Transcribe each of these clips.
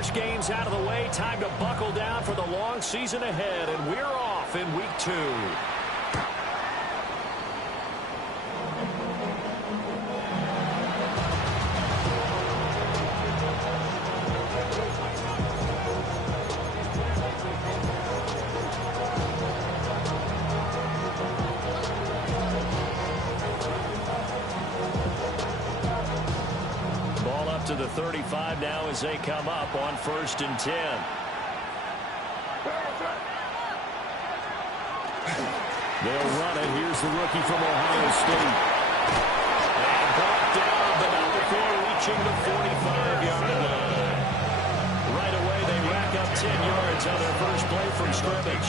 first game's out of the way. Time to buckle down for the long season ahead, and we're off in week 2. To the 35 now as they come up on 1st and 10. They'll run it. Here's the rookie from Ohio State. And brought down, but not before reaching the 45-yard line. Right away, they rack up 10 yards on their first play from scrimmage.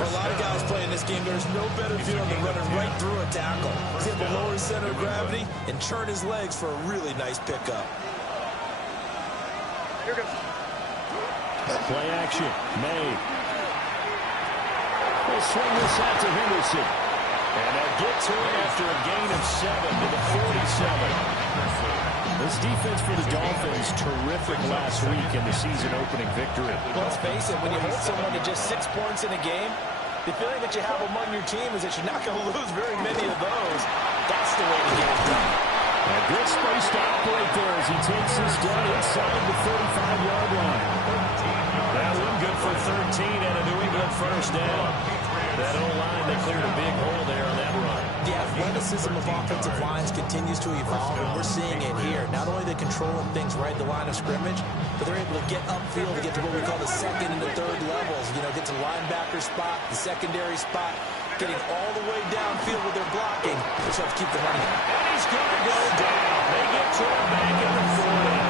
For a lot of guys playing this game, there's no better feeling than running right through a tackle. He's able to lower his center of gravity and churn his legs for a really nice pickup. Here goes. Play action. May. They'll swing this out to Henderson. And they'll get to it after a gain of 7 to the 47. This defense for the Dolphins, terrific last week in the season-opening victory. Well, let's face it, when you hold someone to just 6 points in a game, the feeling that you have among your team is that you're not going to lose very many of those. That's the way to get it done. A good space to operate there as he takes this down inside the 35-yard line. That one good for 13 and a New England first down. That O-line, they cleared a big hole there on that run. The athleticism of offensive lines continues to evolve, and we're seeing it here. Not only are they controlling things right at the line of scrimmage, but they're able to get upfield to get to what we call the second and the third levels. You know, get to the linebacker spot, the secondary spot, getting all the way downfield with their blocking, which helps keep the running. And he's going to go down. They get to him back in the 40.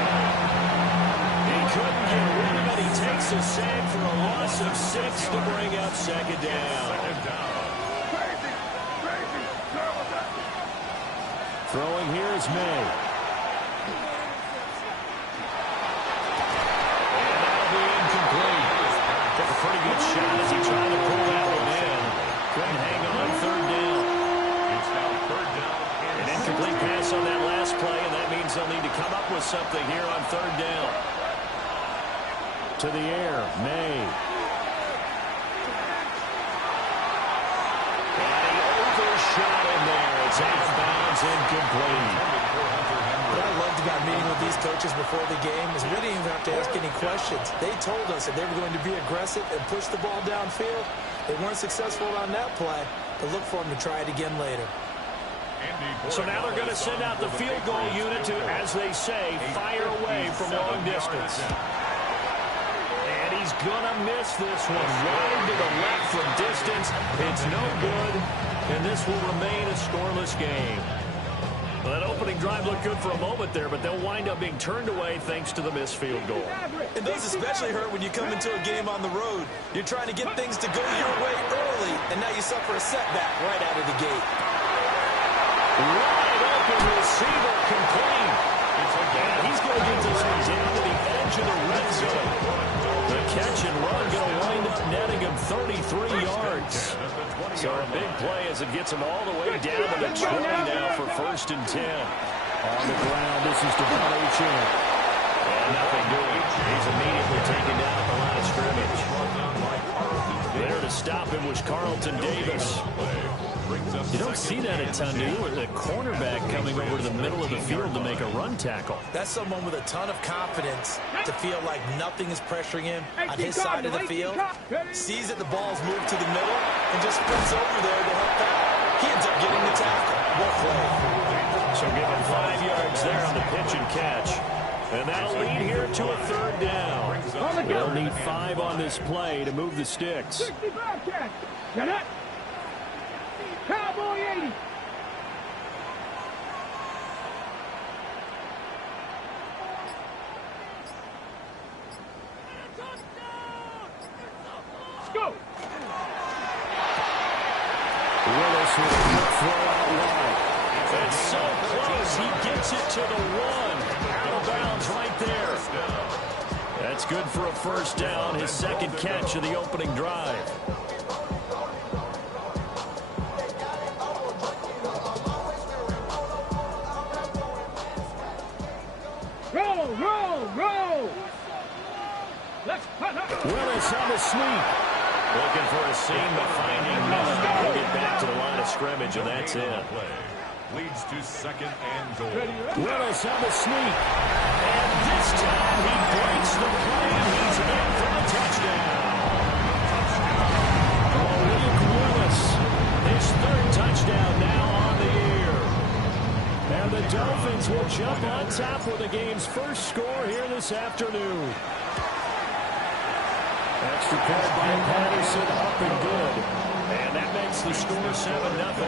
He couldn't get rid of it. He takes a sack for a loss of 6 to bring up 2nd down. Throwing here is May. And that'll be incomplete. Took a pretty good shot as he tried to pull that one in. Couldn't hang on 3rd down. It's now 3rd down. An incomplete pass on that last play, and that means they'll need to come up with something here on 3rd down. To the air, May. And he overshot him there. It's out of bounds, incomplete. What I loved about meeting with these coaches before the game is we didn't even have to ask any questions. They told us that they were going to be aggressive and push the ball downfield. They weren't successful on that play, but look for them to try it again later. So now they're going to send out the field goal unit to, as they say, fire away from long distance. And he's going to miss this one wide to the left from distance. It's no good, and this will remain a scoreless game. Well, that opening drive looked good for a moment there, but they'll wind up being turned away thanks to the missed field goal. And those especially hurt when you come into a game on the road. You're trying to get things to go your way early, and now you suffer a setback right out of the gate. Wide open receiver complete. And he's going to get this one down to the edge of the red zone. The catch and run going to wind up netting him 33 yards. So a big play as it gets him all the way down to the 20 now for 1st and 10. On the ground, this is Devon Achane. And nothing doing. He's immediately taken down at the line of scrimmage. There to stop him was Carlton Davis. You don't see that a ton, do you? With a cornerback coming over to the middle of the field to make a run tackle. That's someone with a ton of confidence to feel like nothing is pressuring him on his side of the field. Sees that the ball's moved to the middle and just sprints over there to help out. He ends up getting the tackle. Well played. So give him 5 yards there on the pitch and catch. And that'll lead here to a 3rd down. They'll need 5 on this play to move the sticks. Cowboy 80. Let's go. Willis with a quick throw out wide. It's so close. He gets it to the 1. Out of bounds right there. That's good for a 1st down. His 2nd catch of the opening drive. Willis on the sweep. Looking for a seam, but finding none. He'll get back to the line of scrimmage, and that's it. Leads to second and goal. Willis on the sneak. And this time he breaks the play, and he's in for a touchdown. Malik Willis, his third touchdown now on the year. And the Dolphins will jump on top with the game's first score here this afternoon. Extra point by Patterson, up and good. And that makes the score 7-0.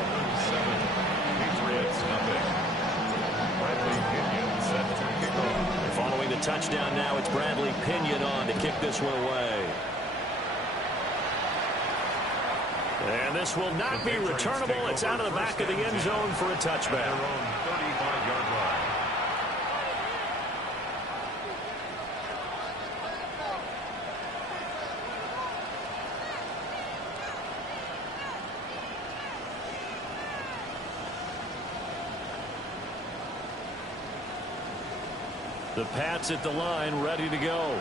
Following the touchdown now, it's Bradley Pinion on to kick this one away. And this will not be returnable. It's out of the back of the end zone for a touchback. 35-yard line. The Pats at the line, ready to go.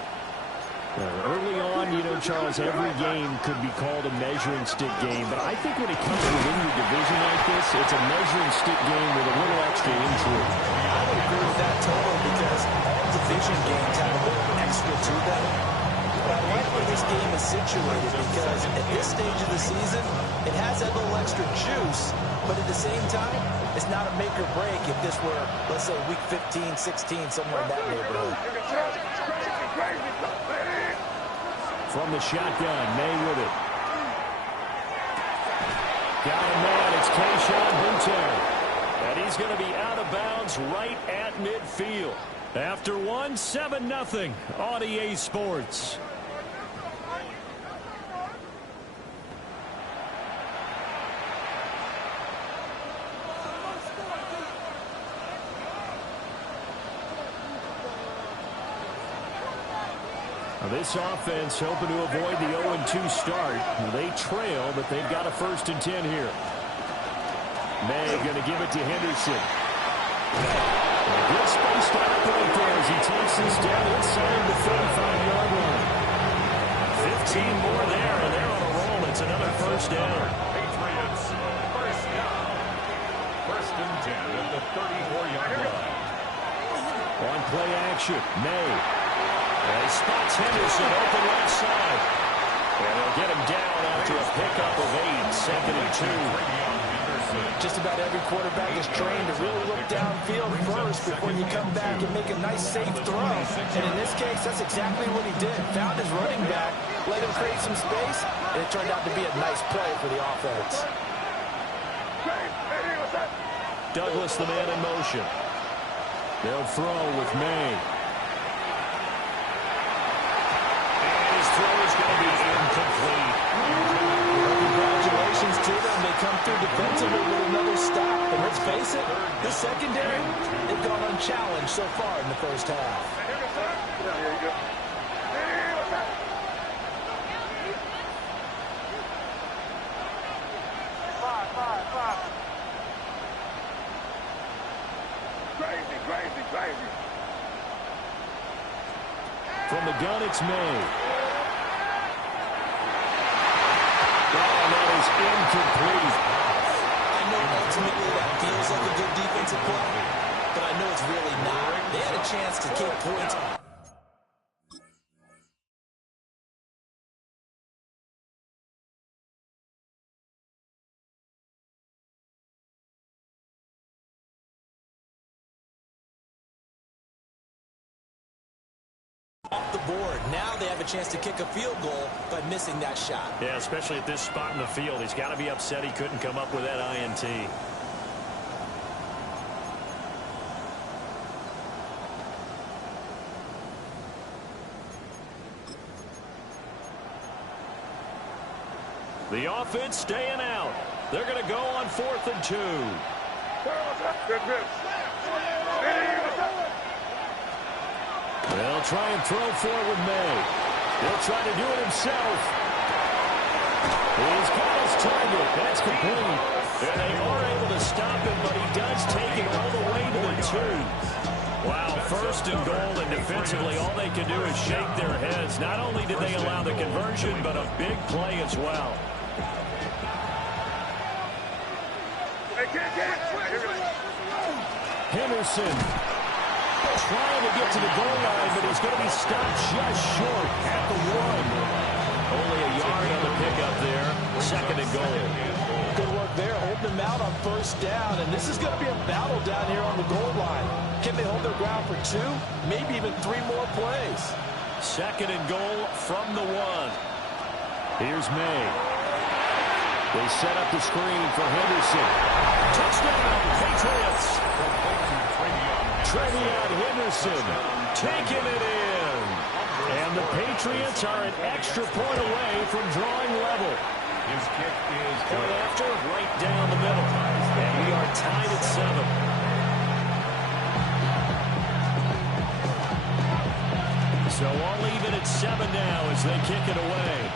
Early on, Charles, every game could be called a measuring stick game. But I think when it comes to winning your division like this, it's a measuring stick game with a little extra intrigue. I would agree with that totally because all division games have a little extra to them. But I like where this game is situated because at this stage of the season, it has that little extra juice. But at the same time, it's not a make or break if this were, let's say, week 15, 16, somewhere in that neighborhood. From the shotgun, May with it. Got a man, it's Keyshawn Boutte. And he's going to be out of bounds right at midfield. After 7-0 on EA Sports. This offense hoping to avoid the 0-2 start. They trail, but they've got a 1st and 10 here. May going to give it to Henderson. A good space to operate there as he takes this down inside the 35-yard line. 15 more there, and they're on a roll. It's another 1st down. Patriots, 1st down. 1st and 10 at the 34-yard line. On play action, May. And he spots Henderson open left side. And they'll get him down after a pickup of 8, 2nd and 2. Just about every quarterback is trained to really look downfield first before you come back and make a nice, safe throw. And in this case, that's exactly what he did. Found his running back, let him create some space, and it turned out to be a nice play for the offense. Douglas, the man in motion. They'll throw with May. Throw is going to be incomplete. Congratulations to them. They come through defensively with another stop. And let's face it, the secondary, they've gone unchallenged so far in the first half. Crazy. From the gun, it's May. And that is incomplete. I know ultimately that feels like a good defensive play, but I know it's really not. They had a chance to kick points. Off the board. Now they have a chance to kick a field goal by missing that shot. Yeah, especially at this spot in the field. He's got to be upset he couldn't come up with that INT. The offense staying out. They're going to go on 4th and 2. They'll try and throw for it with May. He'll try to do it himself. He's got his target. That's complete. And they are able to stop him, but he does take it all the way to the 2. Wow, first and goal, and defensively, all they can do is shake their heads. Not only did they allow the conversion, but a big play as well. Henderson trying to get to the goal line, but he's going to be stopped just short at the 1. Only a yard on the pickup there. Second and goal. Good work there. Hold them out on first down, and this is going to be a battle down here on the goal line. Can they hold their ground for 2, maybe even 3 more plays? Second and goal from the 1. Here's May. They set up the screen for Henderson. Touchdown, Patriots. Trevion Henderson taking it in. And the Patriots are an extra point away from drawing level. His kick is Point after, right down the middle. And we are tied at 7. So all even at 7 now as they kick it away.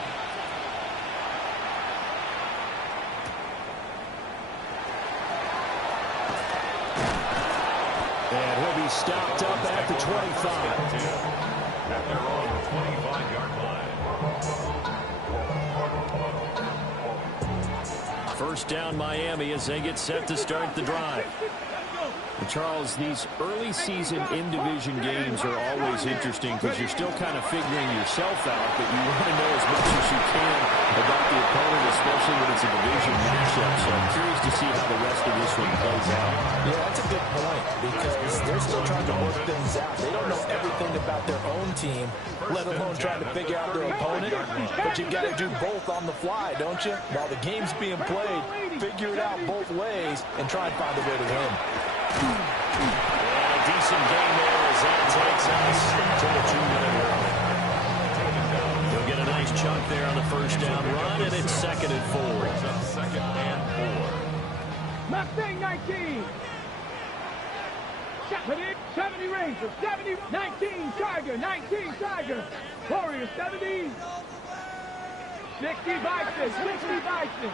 And he'll be stopped up at the 25. At their own 25-yard line. First down Miami as they get set to start the drive. And Charles, these early season in-division games are always interesting because you're still kind of figuring yourself out, but you want to know as much as you can about the opponent, especially when it's a division matchup. So I'm curious to see how the rest of this one plays out. Yeah, that's a good point because they're still trying to work things out. They don't know everything about their own team, let alone trying to figure out their opponent. But you got to do both on the fly, don't you? While the game's being played, figure it out both ways and try and find a way to win. And a decent game there as that takes us to the 2-minute warning. He'll get a nice chunk there on the first down run, and it's second and 4. Second and 4. Mustang 19. 70 Ranger, 70, 19 Tiger, 19 Tiger. Warrior 70. 60 Bison, 60 Bison.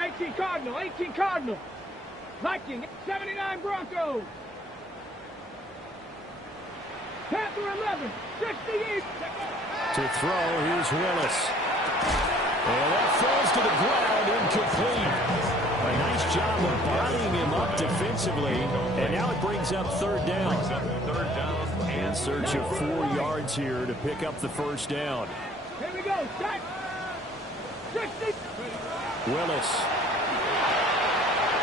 18 Cardinal, 18 Cardinal. Viking, 79 Broncos. Panther 11, 68. To throw, here's Willis. And that falls to the ground, incomplete. A nice job of bodying him up defensively. And now it brings up third down. In search of 4 yards here to pick up the first down. Here we go, set. 60. Willis.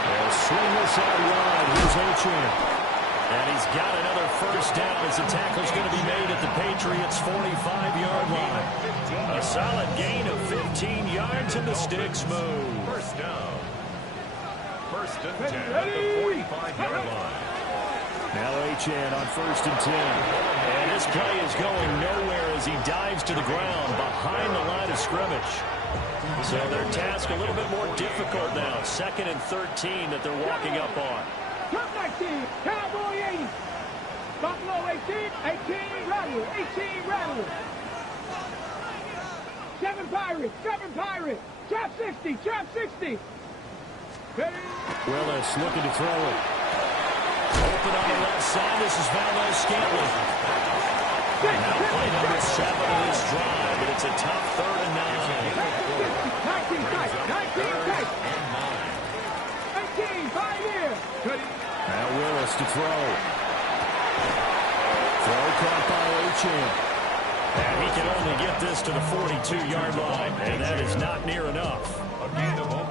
They'll swing this out wide. Here's Achan. And he's got another first down as the tackle's going to be made at the Patriots' 45-yard line. A solid gain of 15 yards and the sticks move. First down. First and 10 at the 45-yard line. Now Achan on first and 10. And this play is going nowhere as he dives to the ground behind the line of scrimmage. So their task a little bit more difficult now. Second and 13 that they're walking up on. Top 19, Cowboy 80. Buffalo 18, 18 Rattle, 18 Rattle. 7 Pirates, 7 Pirates. Trap 60, Trap 60. Willis looking to throw it. Open on the left side. This is Valdez-Scantling. Now play number 7 of this drive, but it's a tough 3rd and 9. 19 tight, 19 tight. 19, 5 here. Now Willis to throw. Throw caught by Achan. And he can only get this to the 42-yard line, and that is not near enough.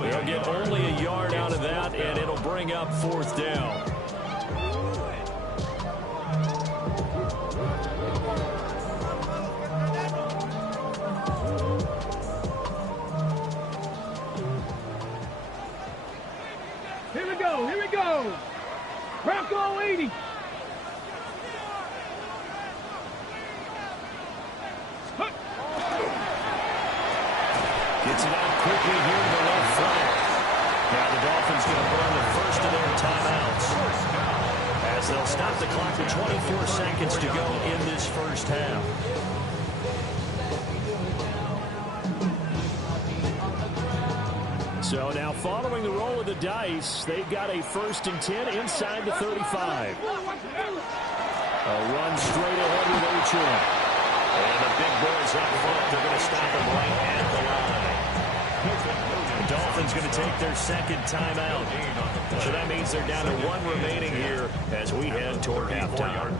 They'll get only a yard out of that, and it'll bring up 4th down. Here we go, here we go. Bronco 80. Gets it out quickly here to the left flank. Now the Dolphins going to burn the first of their timeouts as they'll stop the clock with 24 seconds to go in this first half. So now following the roll of the dice, they've got a 1st and 10 inside the 35. A run straight ahead with Achan. And the big boys up front, they're going to stop him right at the line. The Dolphins going to take their second timeout. So that means they're down to 1 remaining here as we head toward halftime.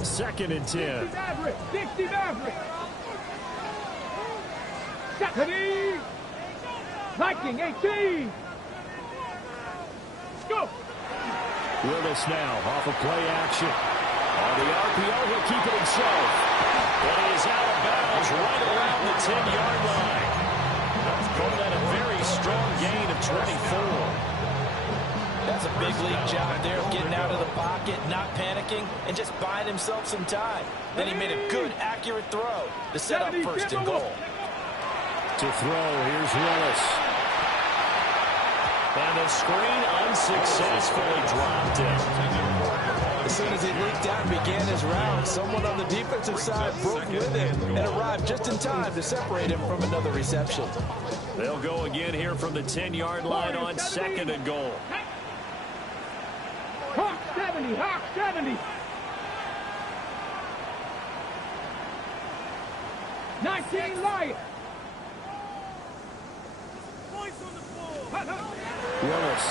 2nd and 10. 60 Maverick. Stephanie. Viking 18. Go. Willis now off of play action. On the RPO, he'll keep it himself. And he's out of bounds right around the 10-yard line. Call that a very strong gain of 24. That's a big league job there of getting out of the pocket, not panicking, and just buying himself some time. Then he made a good, accurate throw to set up 1st and goal. To throw, here's Willis. And the screen unsuccessfully dropped it. As soon as he leaked out and began his route, someone on the defensive side broke with him and arrived just in time to separate him from another reception. They'll go again here from the 10-yard line on 2nd and goal. Hawk 70, Hawk 70. 19 Lion. Willis.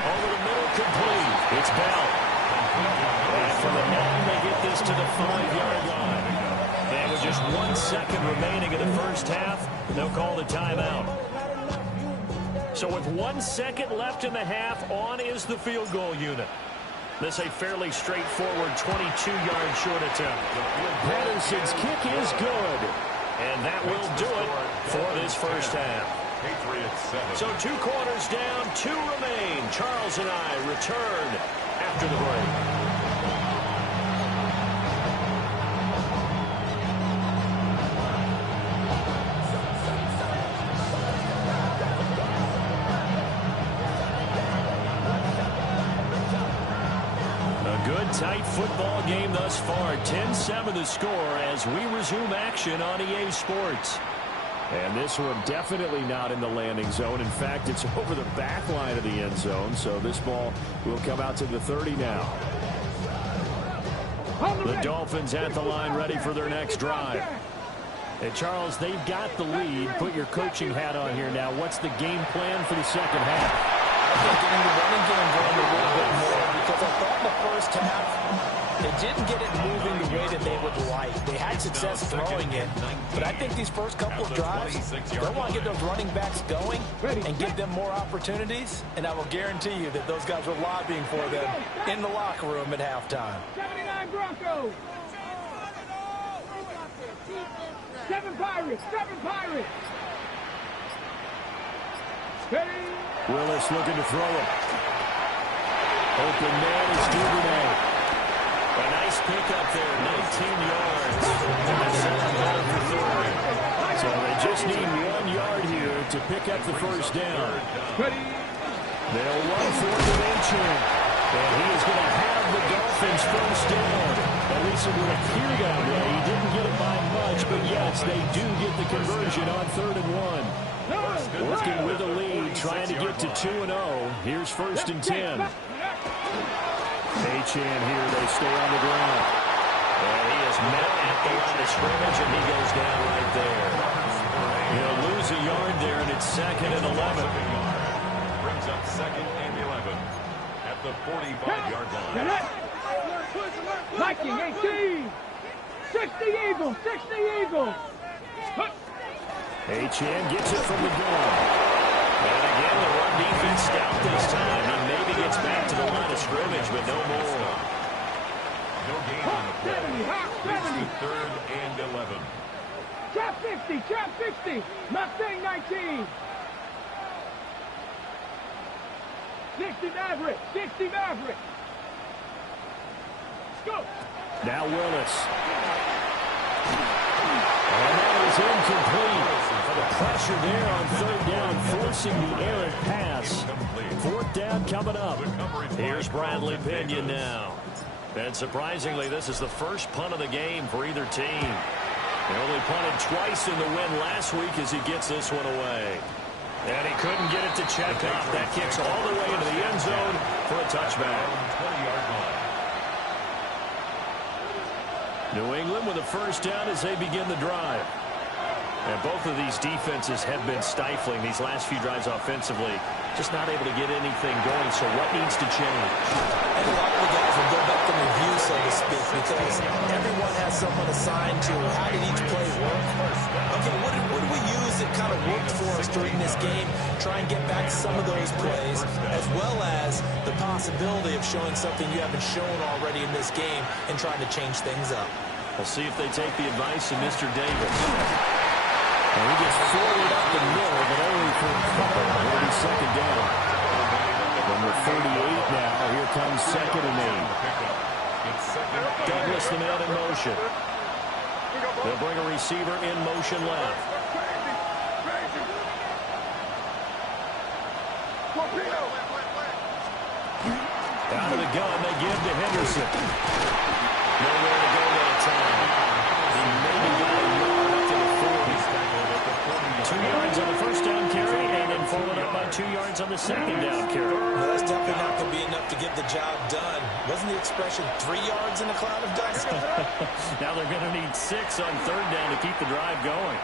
Over the middle, complete. It's Bell. And from the 9, they get this to the 5-yard line. And with just 1 second remaining in the first half, they'll call the timeout. So with 1 second left in the half, on is the field goal unit. This a fairly straightforward 22-yard short attempt. Patterson's kick is good. And that will do it for this first half. So 2 quarters down, 2 remain. Charles and I return after the break. A good, tight football game thus far. 10-7 the score as we resume action on EA Sports. And this one definitely not in the landing zone. In fact, it's over the back line of the end zone. So this ball will come out to the 30 now. The Dolphins at the line ready for their next drive. Hey, Charles, they've got the lead. Put your coaching hat on here now. What's the game plan for the second half? I think getting the running game going a little bit more because I thought in the first half they didn't get it moving the way that they would like. They had success throwing it, but I think these first couple of drives, they'll want to get those running backs going and give them more opportunities, and I will guarantee you that those guys were lobbying for them in the locker room at halftime. 79 Broncos. 7 Pirates. 7 Pirates. Steady. Willis looking to throw it. Open man is Duvernay. A nice pickup there, 19 yards. So they just need 1 yard here to pick up the first down. They'll run for it with Achan. And he is going to have the Dolphins first down. At least it would appear that way. He didn't get it by much, but yes, they do get the conversion on 3rd and 1. Working with the lead, trying to get to 2-0. Here's 1st and 10. Achan here, they stay on the ground. And he is met at the line of scrimmage, and he goes down right there. He'll lose a yard there, and it's 2nd and 11. Brings up 2nd and 11 at the 45-yard line. Viking 18. 60 Eagles. 60 Eagles. Achan gets it from the gun. And again, the run defense stout this time. He maybe gets back to the line of scrimmage, but no more. No gain on the play. Leads to 3rd and 11. Trap 50. Trap 60. Mustang 19. 60 Maverick. 60 Maverick. Go. Now Willis. And that is incomplete. The pressure there on 3rd down, forcing the errant pass. 4th down coming up. Here's Bradley Pinion now. And surprisingly, this is the first punt of the game for either team. They only punted twice in the win last week as he gets this one away. And he couldn't get it to check up. That kicks all the way into the end zone for a touchback. 20-yard line. New England with a first down as they begin the drive. And both of these defenses have been stifling these last few drives offensively. Just not able to get anything going, so what needs to change? And a lot of the guys will go back and review, so to speak, because everyone has someone assigned to how did each play work. Okay, what did we use that kind of worked for us during this game? Try and get back some of those plays, as well as the possibility of showing something you haven't shown already in this game and trying to change things up. We'll see if they take the advice of Mr. Davis. And he gets forward up the middle, but only for a couple. It'll be second down. Number 38 now. Here comes second and 8. Douglas, the man in motion. They'll bring a receiver in motion left. Out of the gun, they give to Henderson. Nowhere to go that time. He maybe got a yard up to the 40. 2 yards on the first down carry, and then followed up by 2 yards on the second down carry. Well, that's definitely not going to be enough to get the job done. Wasn't the expression 3 yards in a cloud of dust? Now they're going to need 6 on third down to keep the drive going.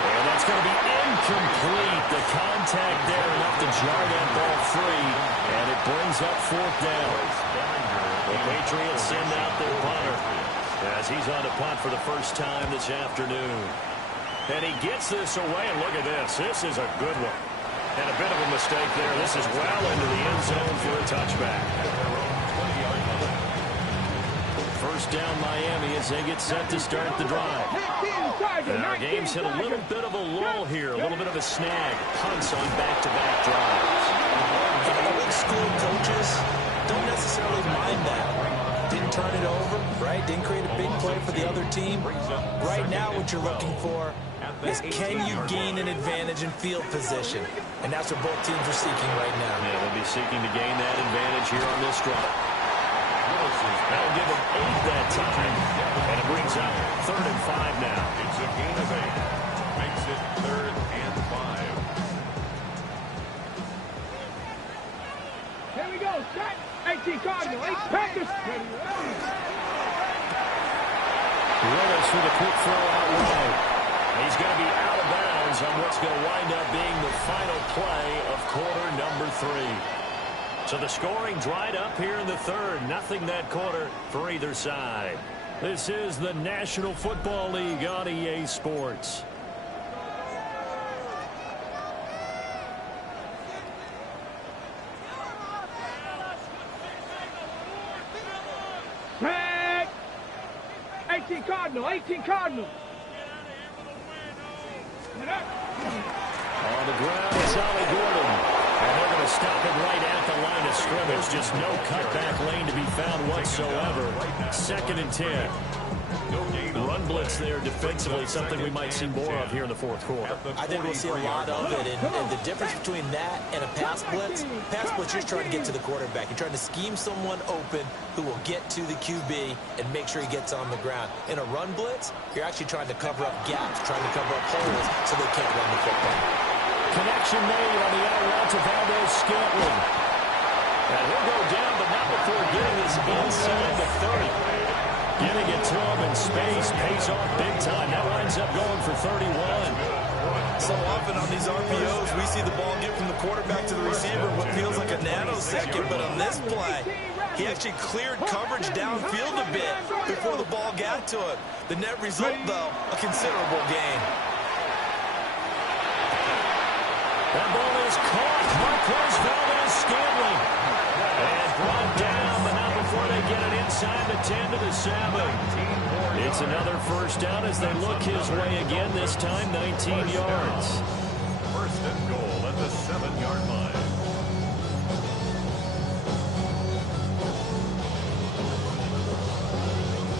And that's going to be incomplete. The contact there enough to jar that ball free, and it brings up fourth down. The Patriots send out their punter as he's on to punt for the first time this afternoon. And he gets this away, and look at this. This is a good one. And a bit of a mistake there. This is well into the end zone for a touchback. First down Miami as they get set to start the drive. And our game's hit a little bit of a lull here, a little bit of a snag. Punts on back-to-back drives. Old school coaches don't necessarily mind that. Didn't turn it over, right? Didn't create a big play for the other team. Right now what you're looking for is can you gain an advantage in field position? And that's what both teams are seeking right now. Yeah, they'll be seeking to gain that advantage here on this drive. That'll give them 8 that time. And it brings up 3rd and 5 now. It's a gain of 8. Makes it 3rd and 5. Here we go. Set. 18 Cardinal. 8 Packers. Willis with a quick throw out wide. He's going to be out of bounds on what's going to wind up being the final play of quarter number 3. So the scoring dried up here in the third. Nothing that quarter for either side. This is the National Football League on EA Sports. Flag. 18 Cardinal. 18 Cardinal. On the ground, it's Ollie Gordon. And they're going to stop it right at the line of scrimmage. Just no cutback lane to be found whatsoever. 2nd and 10. Run blitz there defensively, something we might see more of here in the fourth quarter. I think we'll see a lot of it. And the difference between that and a pass blitz, you're just trying to get to the quarterback. You're trying to scheme someone open who will get to the QB and make sure he gets on the ground. In a run blitz, you're actually trying to cover up gaps, trying to cover up holes so they can't run the football. Connection made on the out route to Valdez-Scantling. And he'll go down, but not before getting this inside the 30. Getting it to him in space pays off big time. That winds up going for 31. So often on these RPOs, we see the ball get from the quarterback to the receiver what feels like a nanosecond, but on this play, he actually cleared coverage downfield a bit before the ball got to him. The net result, though, a considerable gain. That ball is caught. Marquez Valdez-Scantling. And brought down, but not before they get it inside the 10 to the 7. It's another first down as they look his way again, this time 19 yards. First and goal at the 7-yard line.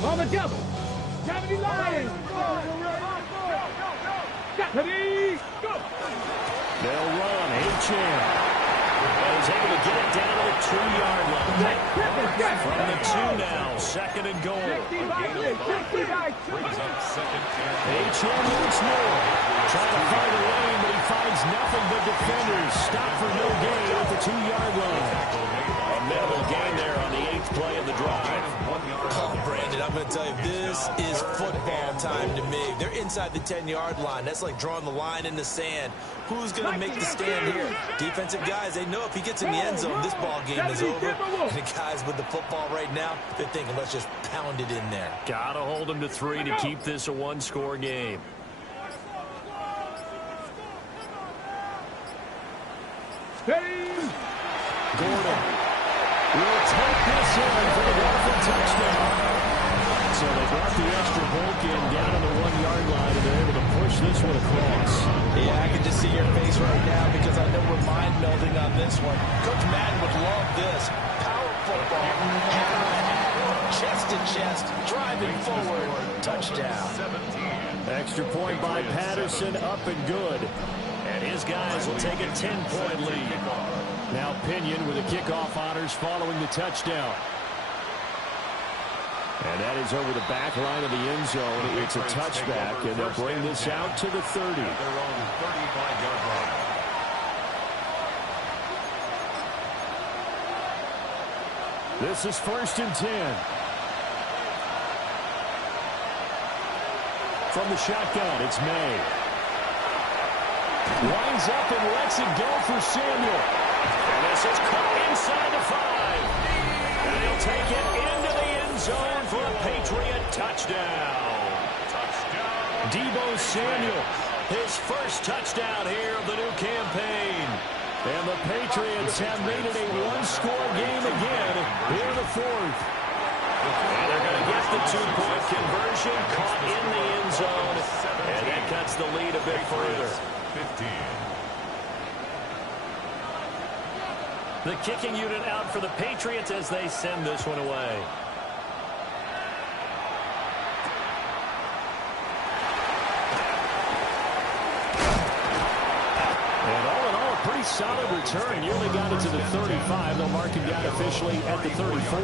On the double. Deputy Lions. Deputy. Go. They'll run. Achane. And he's able to get it down to the 2-yard line. From the 2 now, second and goal. Brings up second and H.M. once more. Trying to find a lane, but he finds nothing but defenders. Stop for no gain at the 2-yard line. A minimal gain there on the 8th play of the drive. Oh, Brandon, I'm going to tell you, this is football time to me. They're inside the 10-yard line. That's like drawing the line in the sand. Who's going to make the stand here? Defensive guys, they know if he gets in the end zone, this ball game is over. And the guys with the football right now, they're thinking, let's just pound it in there. Got to hold him to 3 to keep this a one-score game. Gordon will take this in for the Dolphin touchdown. So they brought the extra bulk in down on the 1-yard line, and they're able to push this one across. Yeah, I can just see your face right now because I know we're mind melding on this one. Coach Madden would love this. Power football, chest to chest, driving forward, touchdown. Extra point by Patterson, up and good. And his guys will take a 10-point lead. Now Pinion with the kickoff honors following the touchdown. And that is over the back line of the end zone. It's a touchback, and they'll bring this out to the 30. Their own 35-yard line. This is 1st and 10. From the shotgun, it's May. Winds up and lets it go for Samuel. And this is caught inside the 5. And he'll take it into the end zone for a Patriot touchdown. Deebo Samuel, his first touchdown here of the new campaign. And the Patriots have made it a one-score game again here in the 4th. And they're going to get the 2-point conversion, caught in the end zone. And that cuts the lead a bit further. 15. The kicking unit out for the Patriots as they send this one away. And all in all, a pretty solid return. Nearly got it to the 35. They'll mark him down officially at the 34.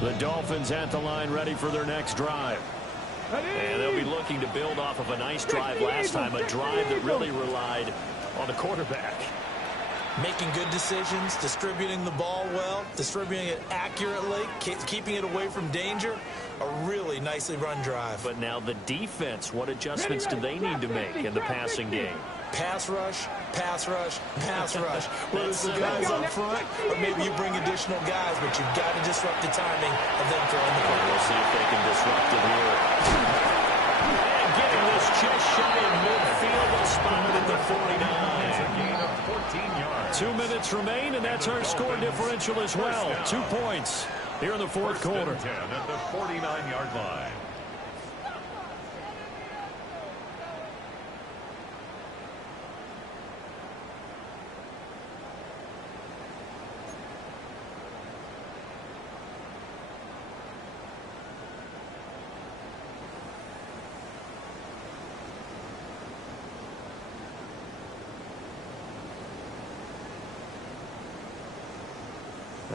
The Dolphins at the line ready for their next drive. And they'll be looking to build off of a nice drive last time, a drive that really relied on the quarterback. Making good decisions, distributing the ball well, distributing it accurately, keeping it away from danger. A really nicely run drive. But now the defense, what adjustments do they need to make in the passing game? Pass rush, pass rush, pass rush. Whether it's the guys up front or maybe you bring additional guys, but you've got to disrupt the timing of them throwing the ball. We'll see if they can disrupt it here. And getting this just shy of midfield, they'll spot it at the 49. It's a gain of 14 yards. 2 minutes remain, and that's our score differential as well. 2 points here in the 4th quarter. 10 at the 49-yard line.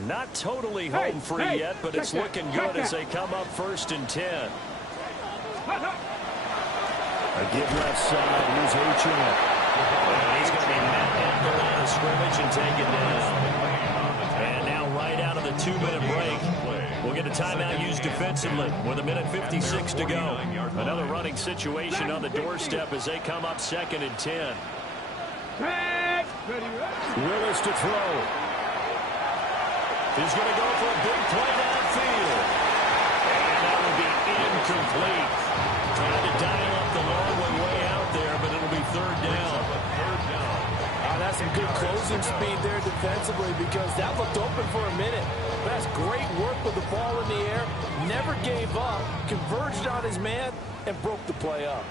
Not totally home free yet, but it's looking good as they come up 1st and 10. A give left side. Here's H.M. And he's going to be met at the line of scrimmage and taken down. And now right out of the 2-minute break, we'll get a timeout used defensively with 1:56 to go. Another running situation on the doorstep as they come up 2nd and 10. Willis to throw. He's going to go for a big play downfield. And that will be incomplete. Trying to dial up the long way out there, but it'll be 3rd down. That's some good closing speed there defensively because that looked open for a minute. That's great work with the ball in the air. Never gave up, converged on his man, and broke the play up.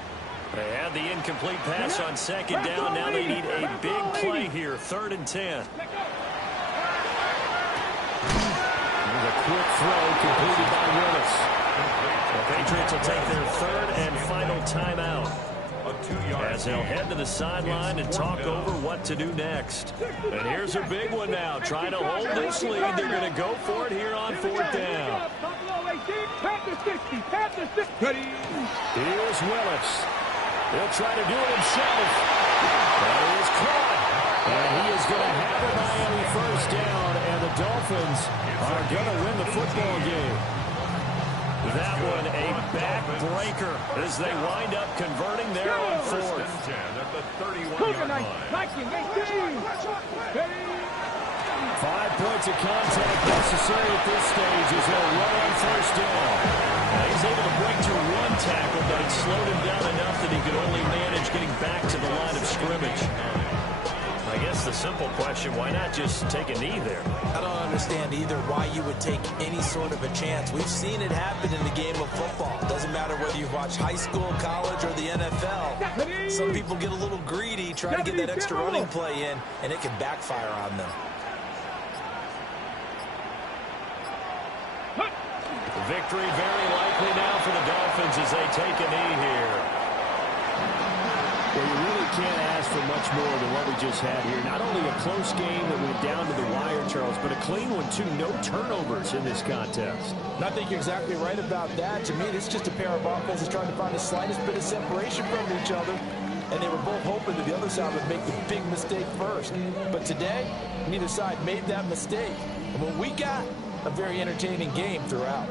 They had the incomplete pass on 2nd down. Now they need a big play here, 3rd and 10. A quick throw completed by Willis. third and final timeout, as they'll head to the sideline and talk over what to do next. And here's a big one now. Trying to hold this lead. They're going to go for it here on fourth down. Here's Willis. He'll try to do it himself. That is caught. And he is going to have a Miami first down. And the Dolphins are going to win the football game. That one a backbreaker as they wind up converting there on fourth. 5 points of contact necessary at this stage as they'll run on first down. Now he's able to break through one tackle, but it slowed him down enough that he could only manage getting back to the line of scrimmage. I guess the simple question, why not just take a knee there? I don't understand either why you would take any sort of a chance. We've seen it happen in the game of football. Doesn't matter whether you watch high school, college, or the NFL. Some people get a little greedy, try to get that extra running play in, and it can backfire on them. Victory very likely now for the Dolphins as they take a knee here. Well, you really can't ask for much more than what we just had here. Not only a close game that went down to the wire, Charles, but a clean one, too. No turnovers in this contest. And I think you're exactly right about that. To me, it's just a pair of offenses trying to find the slightest bit of separation from each other. And they were both hoping that the other side would make the big mistake first. But today, neither side made that mistake. And what we got, a very entertaining game throughout.